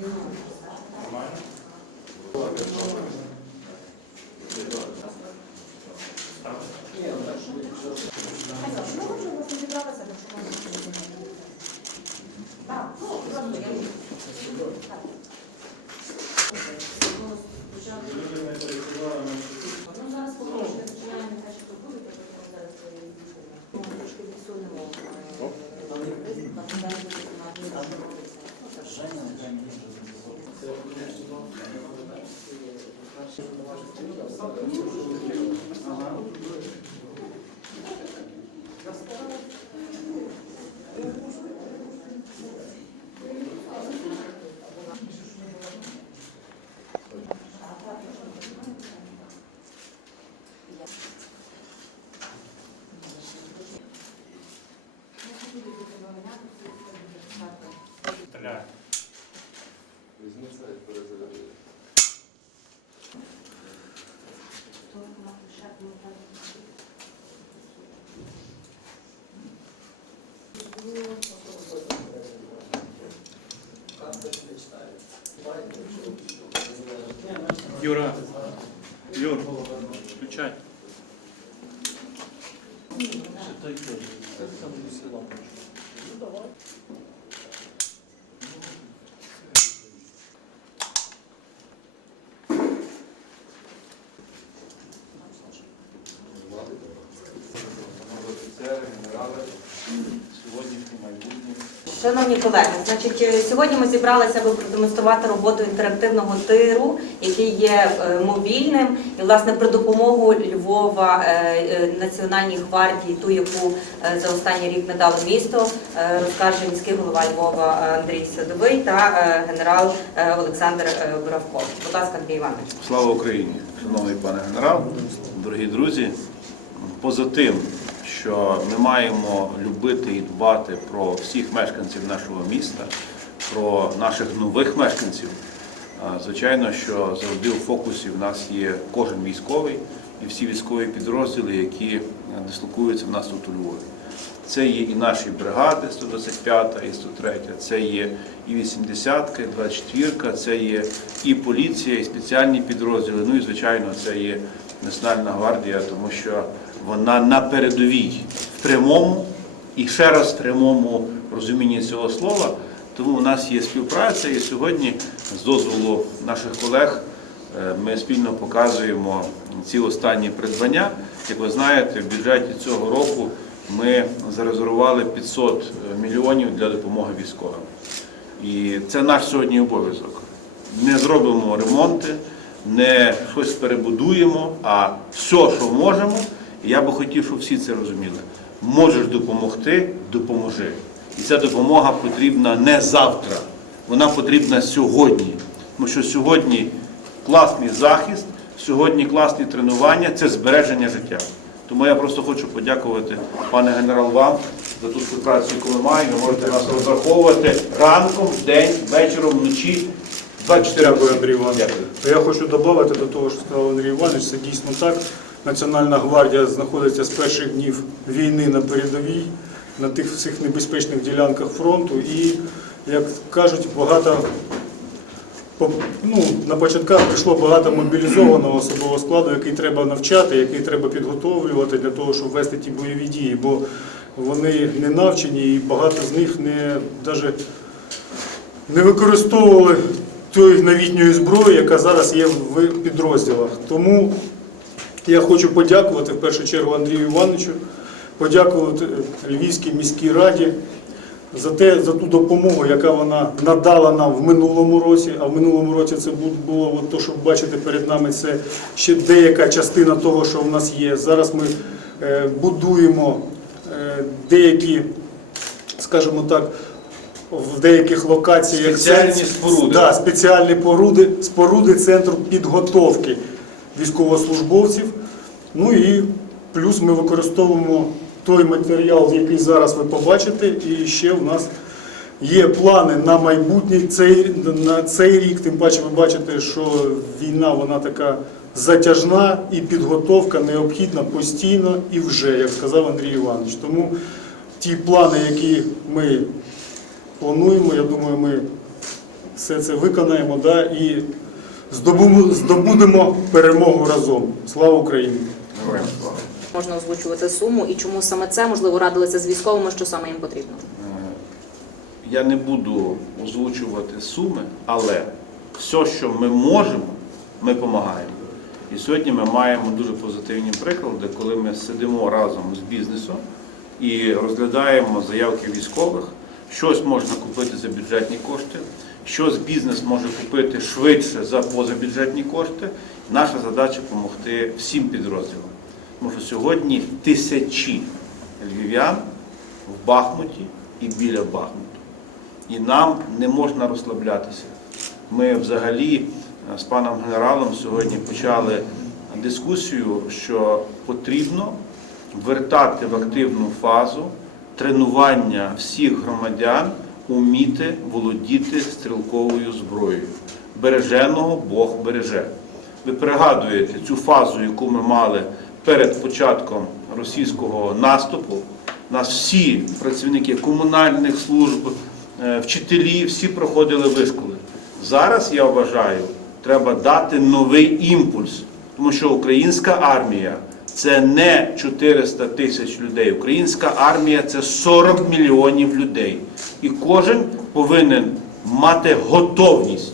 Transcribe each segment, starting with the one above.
Нормально? Люди не перекривали на щось. Ну, зараз погоджуємо, що я не те, що буде, то потім зараз перевіримо. Ну, трошки відсунемо. е, там далі буде знімати, що робиться. Стріляє. То вона ще, ну, там, Юра. Юр, включай. Офіцери, генерали, сьогоднішні майбутні. Шановні колеги, значить, е, сьогодні ми зібралися, аби продемонструвати роботу інтерактивного тиру, який є е, мобільним, і власне про допомогу Львова е, Національній гвардії, ту, яку за останній рік надало місто, розкаже міський голова Львова Андрій Садовий та генерал Олександр Боровков. Будь ласка, Андрій Іванович. Слава Україні, шановний пане генерал, дорогі друзі. Поза тим, що ми маємо любити і дбати про всіх мешканців нашого міста, про наших нових мешканців. Звичайно, що завжди у фокусі в нас є кожен військовий і всі військові підрозділи, які е, дислокуються в нас тут у Львові. Це є і наші бригади 125 і 103, це є і 80-ка, і 24-ка, це є і поліція, і спеціальні підрозділи. Ну і звичайно, це є Національна гвардія, тому що вона на передовій в прямому і ще раз в прямому розумінні цього слова. Тому у нас є співпраця, і сьогодні, з дозволу наших колег, е, ми спільно показуємо ці останні придбання. Як ви знаєте, в бюджеті цього року ми зарезервували 500 мільйонів для допомоги військовим. І це наш сьогодні обов'язок. Не зробимо ремонти, не щось перебудуємо, а все, що можемо. Я би хотів, щоб всі це розуміли. Можеш допомогти, допоможи. І ця допомога потрібна не завтра, вона потрібна сьогодні. Тому що сьогодні класний захист, сьогодні класні тренування це збереження життя. Тому я просто хочу подякувати, пане генерал, вам за ту співпрацю, яку ми маємо. Ви можете нас розраховувати ранком, вдень, вечором, вночі. 24 Дякую. Андрій Іванович. Я хочу додати до того, що сказав Андрій Іванович, це дійсно так. Національна гвардія знаходиться з перших днів війни на передовій, на тих всіх небезпечних ділянках фронту. І, як кажуть, багато ну, на початках прийшло багато мобілізованого особового складу, який треба навчати, який треба підготовлювати для того, щоб вести ті бойові дії, бо вони не навчені і багато з них не навіть не використовували тої новітньої зброї, яка зараз є в підрозділах. Тому я хочу подякувати в першу чергу Андрію Івановичу, подякувати Львівській міській раді за те, за ту допомогу, яка вона надала нам в минулому році. А в минулому році це було от то, що бачите перед нами, це ще деяка частина того, що в нас є. Зараз ми е, будуємо е, деякі, скажімо так, в деяких локаціях Спеціальні це- споруди. Да, спеціальні поруди, споруди центру підготовки військовослужбовців. Ну і плюс ми використовуємо той матеріал, який зараз ви побачите, і ще в нас є плани на майбутнє цей, на цей рік. Тим паче ви бачите, що війна вона така затяжна і підготовка необхідна постійно і вже, як сказав Андрій Іванович. Тому ті плани, які ми плануємо, я думаю, ми все це виконаємо да, і здобудемо перемогу разом. Слава Україні! Героям. Можна озвучувати суму і чому саме це можливо радилися з військовими, що саме їм потрібно. Е, Я не буду озвучувати суми, але все, що ми можемо, ми допомагаємо. І сьогодні ми маємо дуже позитивні приклади, коли ми сидимо разом з бізнесом і розглядаємо заявки військових. Щось можна купити за бюджетні кошти, щось бізнес може купити швидше за позабюджетні кошти. Наша задача допомогти всім підрозділам. Тому що сьогодні тисячі львів'ян в Бахмуті і біля Бахмуту. І нам не можна розслаблятися. Ми взагалі е, з паном генералом сьогодні почали дискусію, що потрібно вертати в активну фазу тренування всіх громадян уміти володіти стрілковою зброєю. Береженого Бог береже. Ви пригадуєте цю фазу, яку ми мали перед початком російського наступу. Нас всі працівники комунальних служб, е, вчителі, всі проходили вишколи. Зараз я вважаю, треба дати новий імпульс, тому що українська армія це не 400 тисяч людей. Українська армія це 40 мільйонів людей. І кожен повинен мати готовність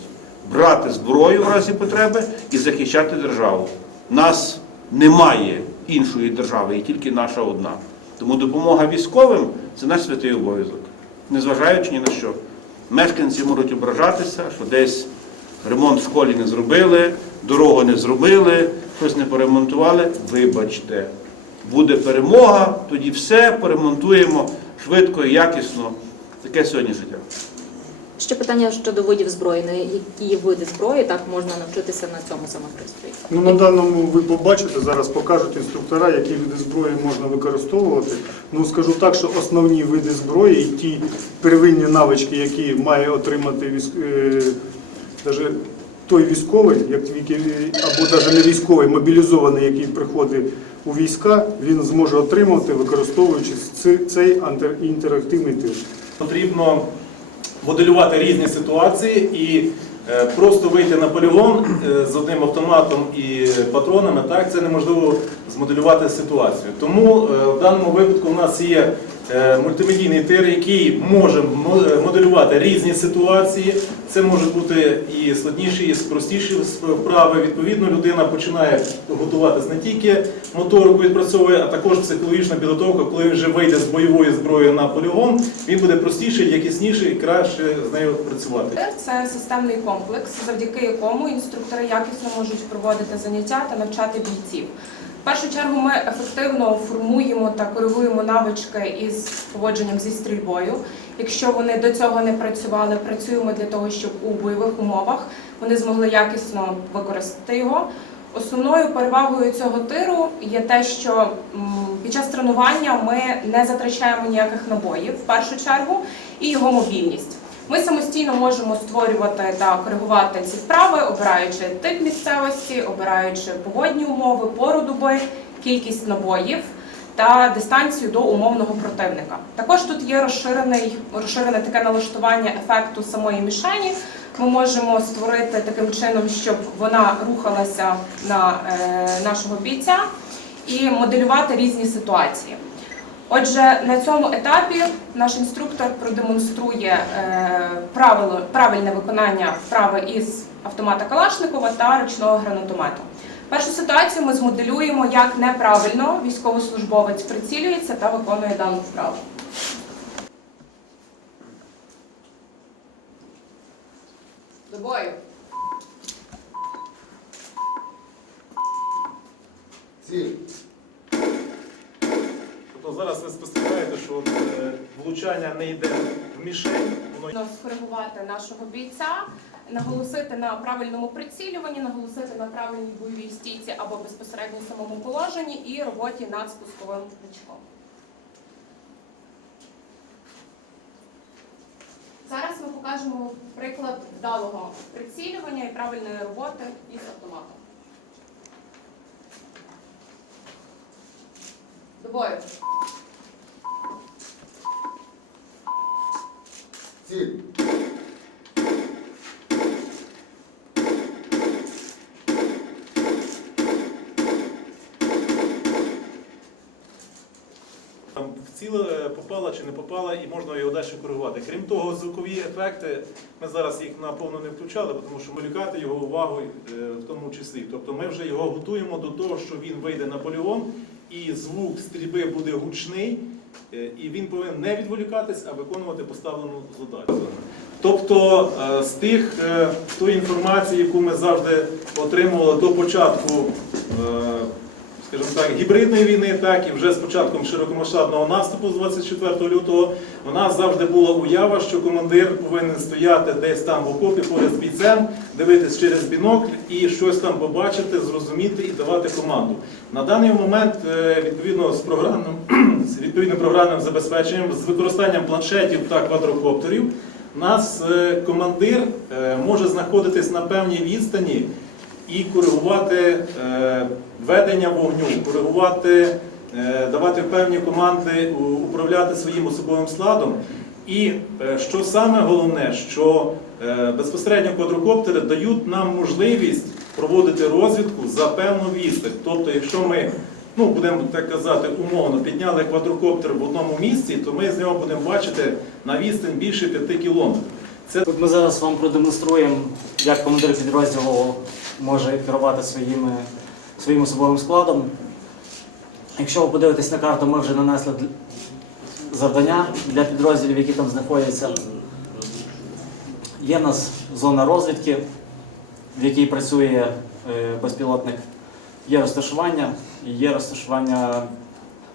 брати зброю в разі потреби і захищати державу. Нас немає іншої держави, є тільки наша одна. Тому допомога військовим це наш святий обов'язок, незважаючи ні на що. Мешканці можуть ображатися, що десь ремонт в школі не зробили, дорогу не зробили, щось не поремонтували. Вибачте, буде перемога, тоді все поремонтуємо швидко і якісно. Таке сьогодні життя. Ще питання щодо видів зброї. На які види зброї так можна навчитися на цьому саме пристрої? Ну, на даному ви побачите, зараз покажуть інструктора, які види зброї можна використовувати. Ну, скажу так, що основні види зброї і ті первинні навички, які має отримати військ... е, даже той військовий, як або навіть не військовий, мобілізований, який приходить у війська, він зможе отримувати, використовуючи цей інтерактивний тир. Потрібно моделювати різні ситуації і е, просто вийти на полігон е, з одним автоматом і патронами, так це неможливо змоделювати ситуацію. Тому е, в даному випадку в нас є мультимедійний тир, який може мо- е, моделювати різні ситуації. Це можуть бути і складніші, і простіші вправи. Відповідно, людина починає готуватись не тільки моторику відпрацьовує, а також психологічна підготовка, коли він вже вийде з бойової зброї на полігон, він буде простіший, якісніший і краще з нею працювати. Це системний комплекс, завдяки якому інструктори якісно можуть проводити заняття та навчати бійців. Першу чергу ми ефективно формуємо та коригуємо навички із поводженням зі стрільбою. Якщо вони до цього не працювали, працюємо для того, щоб у бойових умовах вони змогли якісно використати його. Основною перевагою цього тиру є те, що під час тренування ми не затрачаємо ніяких набоїв в першу чергу, і його мобільність. Ми самостійно можемо створювати та коригувати ці вправи, обираючи тип місцевості, обираючи погодні умови, пору доби, кількість набоїв та дистанцію до умовного противника. Також тут є розширений, розширене таке налаштування ефекту самої мішені. Ми можемо створити таким чином, щоб вона рухалася на е, нашого бійця і моделювати різні ситуації. Отже, на цьому етапі наш інструктор продемонструє е, правило, правильне виконання вправи із автомата Калашникова та ручного гранатомета. Першу ситуацію ми змоделюємо, як неправильно військовослужбовець прицілюється та виконує дану вправу. До бою! Тобто зараз ви спостерігаєте, що е, влучання не йде в мішень, воно скоригувати нашого бійця, наголосити на правильному прицілюванні, наголосити на правильній бойовій стійці або безпосередньо самому положенні і роботі над спусковим крючком. Зараз ми покажемо приклад вдалого прицілювання і правильної роботи із автоматом. До бою! Сім. В ціл е, попала чи не попала, і можна його далі коригувати. Крім того, звукові ефекти, ми зараз їх наповно не включали, тому що вилікати його увагу е, в тому числі. Тобто ми вже його готуємо до того, що він вийде на поліон, і звук стрільби буде гучний і він повинен не відволікатись, а виконувати поставлену задачу. Тобто е, з тих е, з тої інформації, яку ми завжди отримували до початку. Скажімо так, гібридної війни, так і вже з початком широкомасштабного наступу з 24 лютого, у нас завжди була уява, що командир повинен стояти десь там в окопі поряд з бійцем, дивитись через бінокль і щось там побачити, зрозуміти і давати команду. На даний момент, е, відповідно з програмним, з відповідним програмним забезпеченням, з використанням планшетів та квадрокоптерів, нас е, командир е, може знаходитись на певній відстані і коригувати ведення вогню, коригувати, е, давати певні команди, управляти своїм особовим складом. І е, що саме головне, що е, безпосередньо квадрокоптери дають нам можливість проводити розвідку за певну відстань. Тобто, якщо ми ну, будемо так казати, умовно підняли квадрокоптер в одному місці, то ми з нього будемо бачити на відстань більше 5 кілометрів. Це От ми зараз вам продемонструємо, як командир підрозділу може керувати своїми, своїм особовим складом. Якщо ви подивитесь на карту, ми вже нанесли завдання для підрозділів, які там знаходяться. Є в нас зона розвідки, в якій працює е, безпілотник. Є розташування і є розташування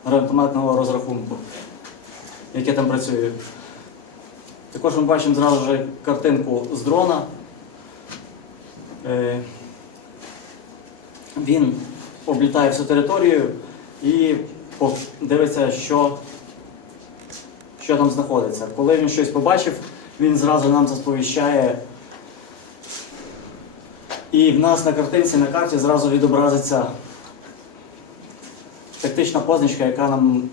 гранатометного розрахунку, яке там працює. Також ми бачимо зразу вже картинку з дрона. Він облітає всю територію і дивиться, що, що там знаходиться. Коли він щось побачив, він зразу нам це сповіщає. І в нас на картинці, на карті зразу відобразиться тактична позначка, яка нам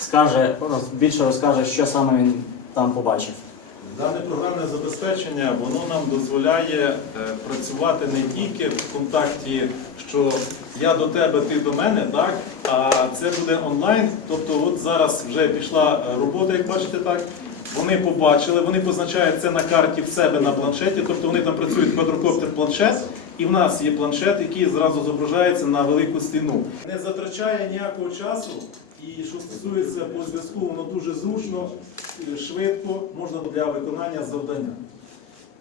скаже, більше розкаже, що саме він там побачив. Дане програмне забезпечення воно нам дозволяє е, працювати не тільки в контакті, що я до тебе, ти до мене, так, а це буде онлайн. Тобто, от зараз вже пішла е, робота, як бачите, так. Вони побачили, вони позначають це на карті в себе на планшеті, тобто вони там працюють квадрокоптер планшет, і в нас є планшет, який зразу зображається на велику стіну. Не затрачає ніякого часу, і що стосується по зв'язку, воно дуже зручно, е, швидко, можна для виконання завдання.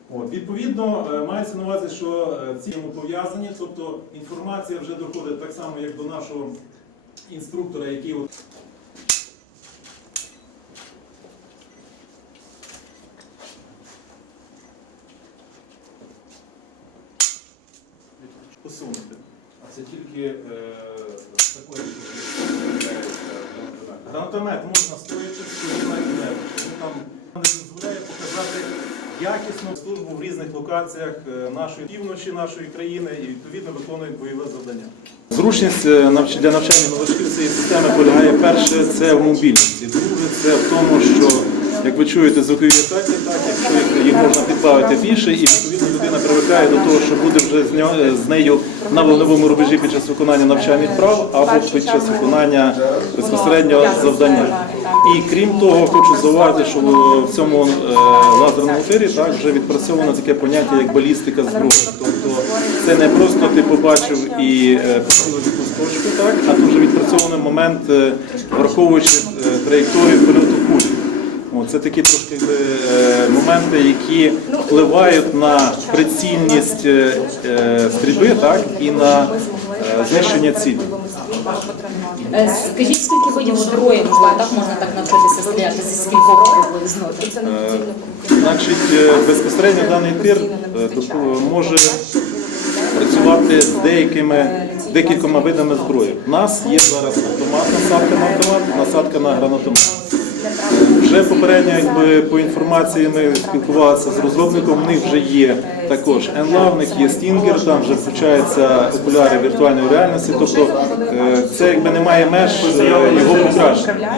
От, відповідно, е, мається на увазі, що е, ці пов'язані, тобто інформація вже доходить так само, як до нашого інструктора, який от посунути. А це тільки з Гранатомет можна стоячи. Він там дозволяє показати якісну службу в різних локаціях е, нашої півночі нашої країни і відповідно виконують бойове завдання. Зручність е, для навчання новачків цієї системи полягає перше це в мобільності. Друге це в тому, що як ви чуєте звукові ефекти, так якщо їх, можна підбавити більше, і відповідно людина привикає до того, що буде вже з, нею на вогневому рубежі під час виконання навчальних прав або під час виконання безпосередньо завдання. І крім того, хочу зауважити, що в цьому е, лазерному тирі так вже відпрацьовано таке поняття як балістика зброї. Тобто це не просто ти побачив і е, посилив якусь точку, так а тут вже відпрацьований момент, е, враховуючи траєкторію польоту кулі. Це такі трошки е, моменти, які впливають на прицільність е, е, стрільби, так і на е, знищення цілі. Скажіть, скільки видів зброї, можливо, так можна так навчитися стріляти, зі скількох приблизно? Значить, безпосередньо даний тир е, може працювати з деякими декількома видами зброї. У нас є зараз автомат, насадка на автомат, насадка на гранатомет. Вже попередньо, якби по інформації ми спілкувалися з розробником. У них вже є також Енлавник, в є Стінгер, там вже включаються окуляри віртуальної реальності. Тобто е, це якби немає меж е, його покращення.